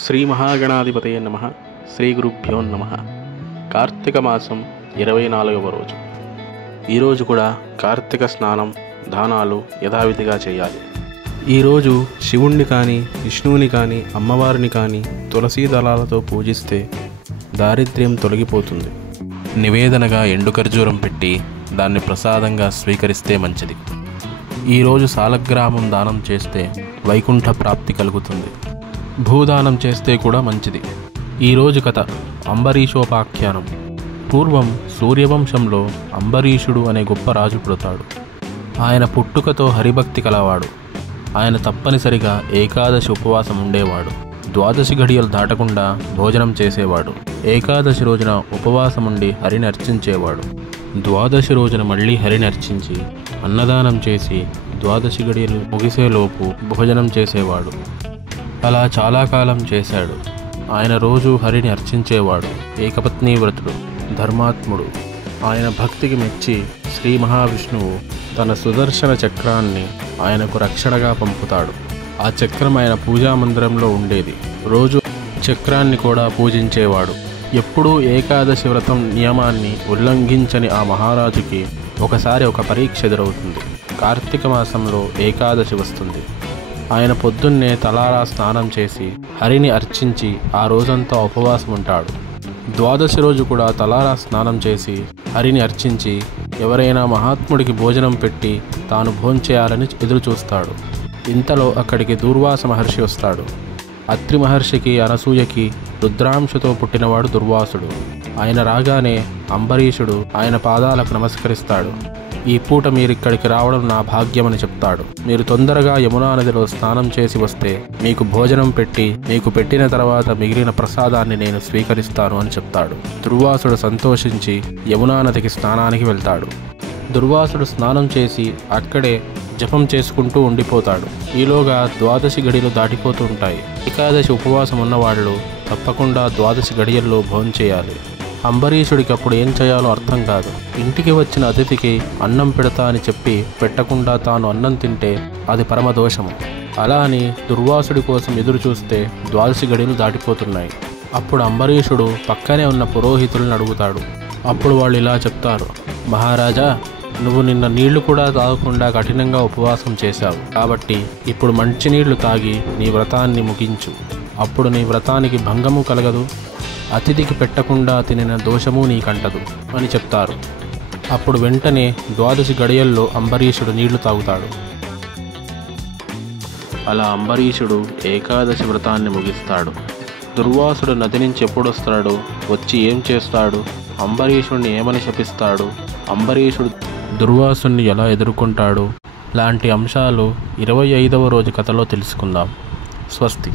శ్రీ మహాగణాధిపతయే నమః. శ్రీ గురుభ్యో నమః. కార్తీక మాసం 24వ రోజు. ఈరోజు కూడా కార్తీక స్నానం దానాలు యథావిధిగా చేయాలి. ఈరోజు శివుణ్ణి కానీ విష్ణువుని కానీ అమ్మవారిని కానీ తులసీ దళాలతో పూజిస్తే దారిద్ర్యం తొలగిపోతుంది. నివేదనగా ఎండు ఖర్జూరం పెట్టి దాన్ని ప్రసాదంగా స్వీకరిస్తే మంచిది. ఈరోజు సాలగ్రామం దానం చేస్తే వైకుంఠ ప్రాప్తి కలుగుతుంది. భూదానం చేస్తే కూడా మంచిది. ఈరోజు కథ అంబరీషోపాఖ్యానం. పూర్వం సూర్యవంశంలో అంబరీషుడు అనే గొప్ప రాజు పుడతాడు. ఆయన పుట్టుకతో హరిభక్తి కలవాడు. ఆయన తప్పనిసరిగా ఏకాదశి ఉపవాసం ఉండేవాడు. ద్వాదశి ఘడియలు దాటకుండా భోజనం చేసేవాడు. ఏకాదశి రోజున ఉపవాసం ఉండి హరిని అర్చించేవాడు. ద్వాదశి రోజున మళ్ళీ హరిని అర్చించి అన్నదానం చేసి ద్వాదశి ఘడియలు ముగిసేలోపు భోజనం చేసేవాడు. అలా చాలా కాలం చేశాడు. ఆయన రోజు హరిని అర్చించేవాడు. ఏకపత్నీ వ్రతుడు, ధర్మాత్ముడు. ఆయన భక్తికి మెచ్చి శ్రీ మహావిష్ణువు తన సుదర్శన చక్రాన్ని ఆయనకు రక్షణగా పంపుతాడు. ఆ చక్రం ఆయన పూజా మందిరంలో ఉండేది. రోజు చక్రాన్ని కూడా పూజించేవాడు. ఎప్పుడూ ఏకాదశి వ్రతం నియమాన్ని ఉల్లంఘించని ఆ మహారాజుకి ఒకసారి ఒక పరీక్ష ఎదురవుతుంది. కార్తీక మాసంలో ఏకాదశి వస్తుంది. ఆయన పొద్దున్నే తలారా స్నానం చేసి హరిని అర్చించి ఆ రోజంతా ఉపవాసం ఉంటాడు. ద్వాదశి రోజు కూడా తలారా స్నానం చేసి హరిని అర్చించి ఎవరైనా మహాత్ముడికి భోజనం పెట్టి తాను భోంచేయాలని ఎదురు చూస్తాడు. ఇంతలో అక్కడికి దుర్వాస మహర్షి వస్తాడు. అత్రి మహర్షికి అనసూయకి రుద్రాంశతో పుట్టినవాడు దుర్వాసుడు. ఆయన రాగానే అంబరీషుడు ఆయన పాదాలకు నమస్కరిస్తాడు. ఈ పూట మీరిక్కడికి రావడం నా భాగ్యమని చెప్తాడు. మీరు తొందరగా యమునా నదిలో స్నానం చేసి వస్తే మీకు భోజనం పెట్టి మీకు పెట్టిన తర్వాత మిగిలిన ప్రసాదాన్ని నేను స్వీకరిస్తాను అని చెప్తాడు. దుర్వాసుడు సంతోషించి యమునా నదికి స్నానానికి వెళ్తాడు. దుర్వాసుడు స్నానం చేసి అక్కడే జపం చేసుకుంటూ ఉండిపోతాడు. ఈలోగా ద్వాదశి గడియలు దాటిపోతూ ఉంటాయి. ఏకాదశి ఉపవాసం ఉన్నవాళ్ళు తప్పకుండా ద్వాదశి గడియల్లో భోంచేయాలి. అంబరీషుడికి అప్పుడు ఏం చేయాలో అర్థం కాదు. ఇంటికి వచ్చిన అతిథికి అన్నం పెడతా అని చెప్పి పెట్టకుండా తాను అన్నం తింటే అది పరమదోషము. అలా అని దుర్వాసుడి కోసం ఎదురు చూస్తే ద్వాదశి గడియలు దాటిపోతున్నాయి. అప్పుడు అంబరీషుడు పక్కనే ఉన్న పురోహితులను అడుగుతాడు. అప్పుడు వాళ్ళు ఇలా చెప్తారు: మహారాజా, నువ్వు నిన్న నీళ్లు కూడా తాగకుండా కఠినంగా ఉపవాసం చేశావు. కాబట్టి ఇప్పుడు మంచినీళ్లు తాగి నీ వ్రతాన్ని ముగించు. అప్పుడు నీ వ్రతానికి భంగము కలగదు, అతిథికి పెట్టకుండా తినిన దోషము నీకంటదు అని చెప్తారు. అప్పుడు వెంటనే ద్వాదశి గడియల్లో అంబరీషుడు నీళ్లు తాగుతాడు. అలా అంబరీషుడు ఏకాదశి వ్రతాన్ని ముగిస్తాడు. దుర్వాసుడు నది నుంచి ఎప్పుడొస్తాడు, వచ్చి ఏం చేస్తాడు, అంబరీషుడిని ఏమని శపిస్తాడు, అంబరీషుడు దుర్వాసుని ఎలా ఎదుర్కొంటాడు లాంటి అంశాలు 25వ రోజు కథలో తెలుసుకుందాం. స్వస్తి.